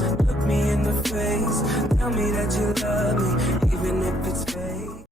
face, look me in the face, tell me that you love me, even if it's fake.